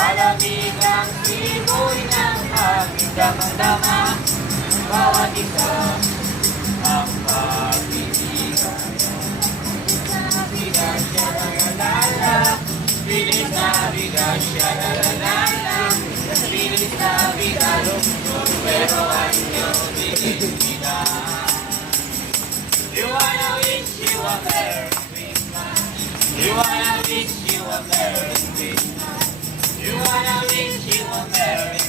Malamig ang simoy ng aking damang-dama. Bawat isa ang pag-ibigay. Bigas siya nalalala, bilis na bigas siya nalalala, bilis na bigas, pero anyo bilis kita. You wanna wish you a Merry Christmas. You wanna wish you a Merry Christmas. You wanna wish you a Merry